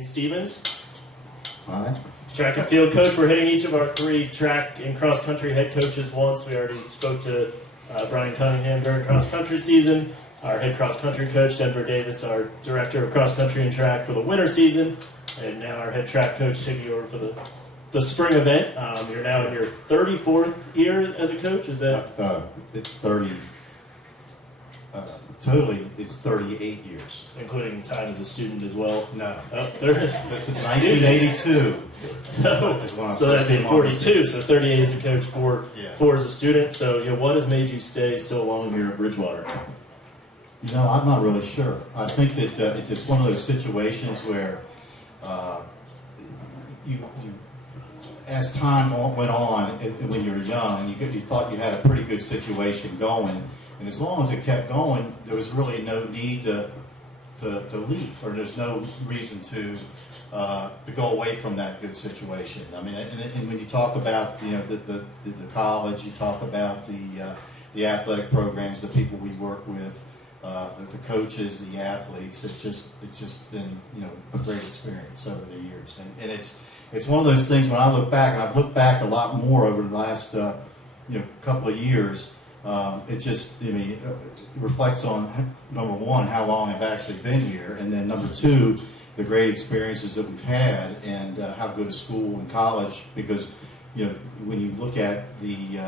Shane Stevens. Hi. Track and field coach. We're hitting each of our 3 track and cross country head coaches once. We already spoke to Brian Cunningham during cross country season. Our head cross country coach, Denver Davis, our director of cross country and track for the winter season, and now our head track coach taking over for the spring event. You're now in your 34th year as a coach. Is that? It's 30. Totally, it's 38 years. Including time as a student as well? No. Oh, Since 1982. So that'd be 42. So 38 as a coach, 4 as a student. So, what has made you stay so long here at Bridgewater? I'm not really sure. I think that it's just one of those situations where you as time went on, when you were young, you thought you had a pretty good situation going. And as long as it kept going, there was really no need to leave, or there's no reason to go away from that good situation. I mean, and when you talk about the college, you talk about the athletic programs, the people we work with, the coaches, the athletes. It's just been a great experience over the years, and it's one of those things. When I look back, and I've looked back a lot more over the last couple of years. It reflects on, number one, how long I've actually been here, and then number two, the great experiences that we've had, and how good a school and college. Because when you look at the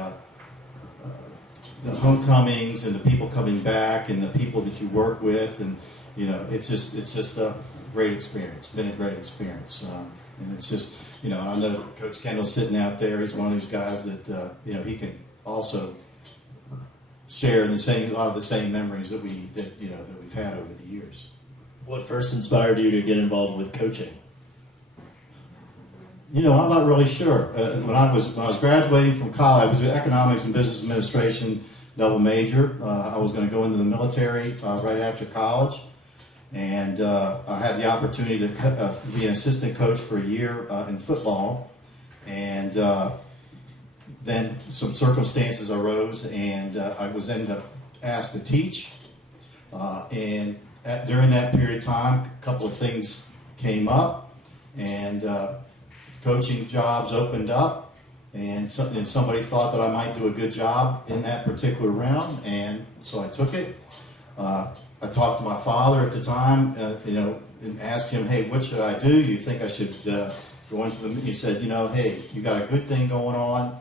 homecomings and the people coming back and the people that you work with, and it's just a great experience. It's been a great experience, and it's just I know Coach Kendall's sitting out there. He's one of these guys that he can also share a lot of the same memories that we've had over the years. What first inspired you to get involved with coaching? I'm not really sure. When I was graduating from college, I was an economics and business administration double major. I was going to go into the military right after college, and I had the opportunity to be an assistant coach for a year in football, and then some circumstances arose, and I was then asked to teach. And during that period of time, a couple of things came up, and coaching jobs opened up, and somebody thought that I might do a good job in that particular realm, and so I took it. I talked to my father at the time, and asked him, "Hey, what should I do? You think I should go into the?" He said, "Hey, you got a good thing going on."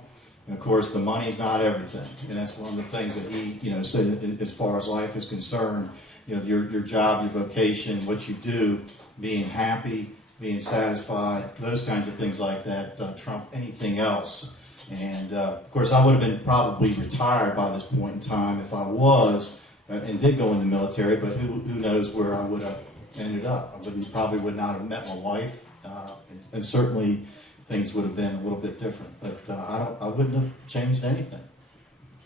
And of course, the money's not everything, and that's one of the things that he, said as far as life is concerned. Your job, your vocation, what you do, being happy, being satisfied, those kinds of things like that trump anything else. And of course, I would have been probably retired by this point in time if I was and did go in the military. But who knows where I would have ended up? I probably would not have met my wife, and certainly things would have been a little bit different, but I wouldn't have changed anything.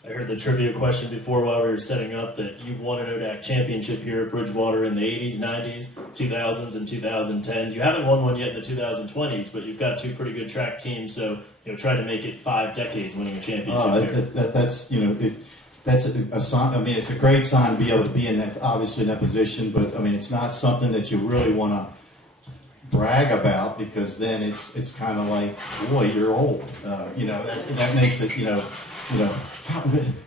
I heard the trivia question before while we were setting up that you've won an ODAC championship here at Bridgewater in the 80s, 90s, 2000s, and 2010s. You haven't won one yet in the 2020s, but you've got 2 pretty good track teams, so try to make it 5 decades winning a championship here. That's a sign. I mean, it's a great sign to be able to be in that, obviously in that position, but I mean, it's not something that you really want to brag about, because then it's kind of like, boy, you're old. That makes it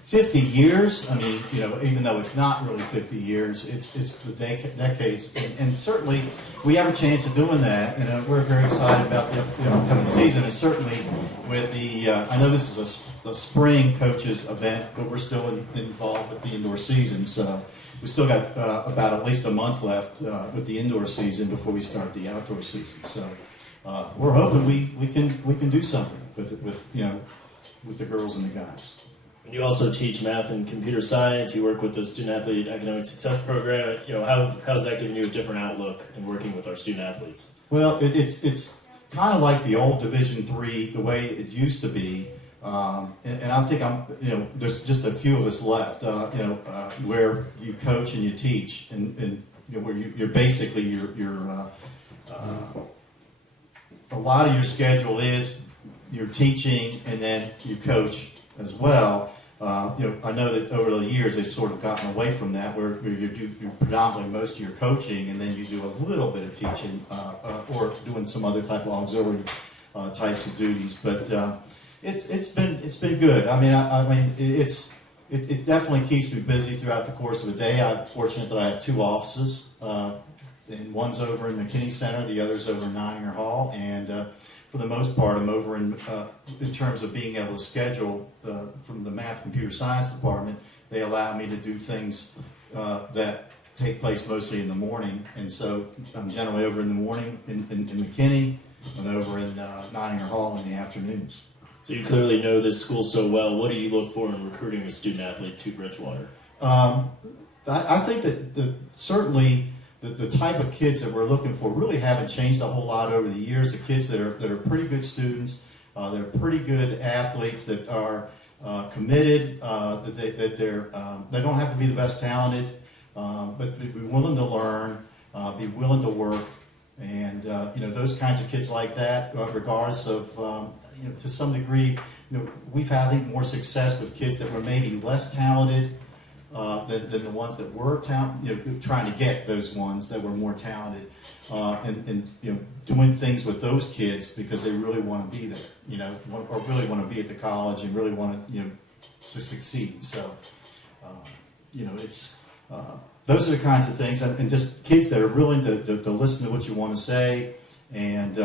50 years. I mean, even though it's not really 50 years, it's the decades, and certainly we have a chance of doing that, and we're very excited about the upcoming season, and certainly with the. I know this is a spring coaches event, but we're still involved with the indoor season, so. We still got about at least a month left with the indoor season before we start the outdoor season. So we're hoping we can do something with the girls and the guys. And you also teach math and computer science. You work with the Student Athlete Academic Success Program. How's that giving you a different outlook in working with our student athletes? Well, it's kind of like the old Division III, the way it used to be. And I think there's just a few of us left, where you coach and you teach, and where you're basically a lot of your schedule is you're teaching and then you coach as well. I know that over the years they've sort of gotten away from that, where you do predominantly most of your coaching, and then you do a little bit of teaching or doing some other type of auxiliary types of duties. But it's been good. It definitely keeps me busy throughout the course of a day. I'm fortunate that I have two offices, and one's over in McKinney Center, the other's over in Nininger Hall, and for the most part, I'm over in terms of being able to schedule from the math computer science department. They allow me to do things that take place mostly in the morning, and so I'm generally over in the morning in McKinney and over in Nininger Hall in the afternoons. So you clearly know this school so well. What do you look for in recruiting a student athlete to Bridgewater? I think that certainly the type of kids that we're looking for really haven't changed a whole lot over the years. The kids that are pretty good students, they're pretty good athletes that are committed, they don't have to be the best talented, but be willing to learn, be willing to work, and those kinds of kids like that, regardless of to some degree, we've had, I think, more success with kids that were maybe less talented than the ones that were trying to get those ones that were more talented, and doing things with those kids because they really want to be there, or really want to be at the college and really want to succeed. So it's those are the kinds of things, and just kids that are willing to listen to what you want to say, and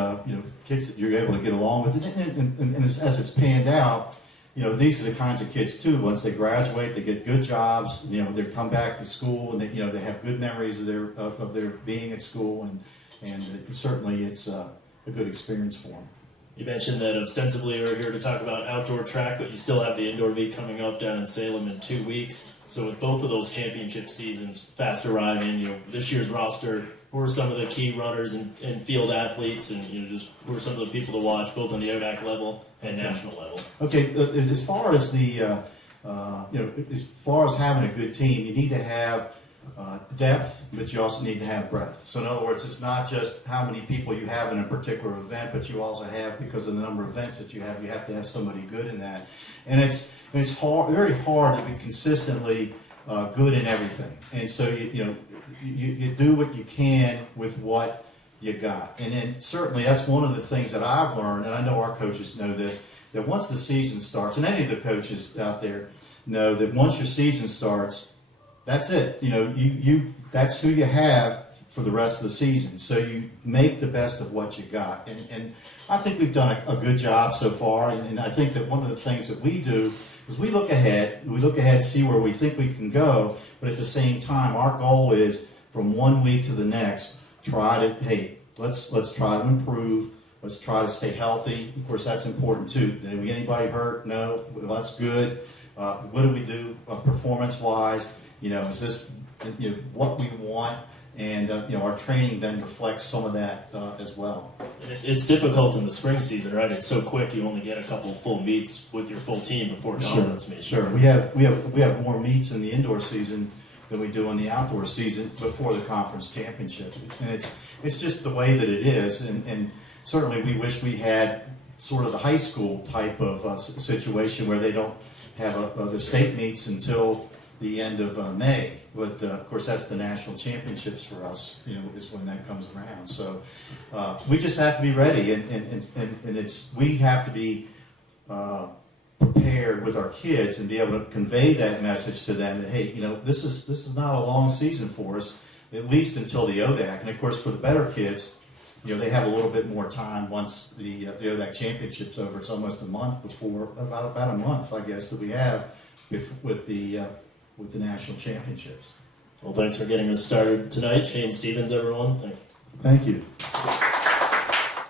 kids that you're able to get along with, and as it's panned out. These are the kinds of kids too. Once they graduate, they get good jobs. They come back to school, and they have good memories of their being at school, and certainly it's a good experience for them. You mentioned that ostensibly you're here to talk about outdoor track, but you still have the indoor meet coming up down in Salem in 2 weeks. So with both of those championship seasons fast arriving, this year's roster, who are some of the key runners and field athletes, and just who are some of the people to watch, both on the ODAC level and national level? Okay, as far as as far as having a good team, you need to have depth, but you also need to have breadth. So in other words, it's not just how many people you have in a particular event, but you also have, because of the number of events that you have to have somebody good in that. And it's hard, very hard to be consistently good in everything. And so you do what you can with what you got. And then certainly that's one of the things that I've learned, and I know our coaches know this, that once the season starts, and any of the coaches out there know that once your season starts, that's it. That's who you have for the rest of the season. So you make the best of what you got. And I think we've done a good job so far. And I think that one of the things that we do is we look ahead. We look ahead, see where we think we can go. But at the same time, our goal is from 1 week to the next, let's try to improve. Let's try to stay healthy. Of course, that's important too. Did we get anybody hurt? No. Well, that's good. What do we do performance-wise? Is this what we want? And our training then reflects some of that as well. It's difficult in the spring season, right? It's so quick. You only get a couple of full meets with your full team before conference meets. Sure. We have more meets in the indoor season than we do in the outdoor season before the conference championship. And it's just the way that it is. And certainly we wish we had sort of the high school type of situation where they don't have their state meets until the end of May. But of course, that's the national championships for us. Is when that comes around. So we just have to be ready, and we have to be prepared with our kids and be able to convey that message to them that this is not a long season for us, at least until the ODAC. And of course, for the better kids, they have a little bit more time once the ODAC championship's over. It's almost a month before, about a month, I guess, that we have with the national championships. Well, thanks for getting us started tonight. Shane Stevens, everyone. Thank you.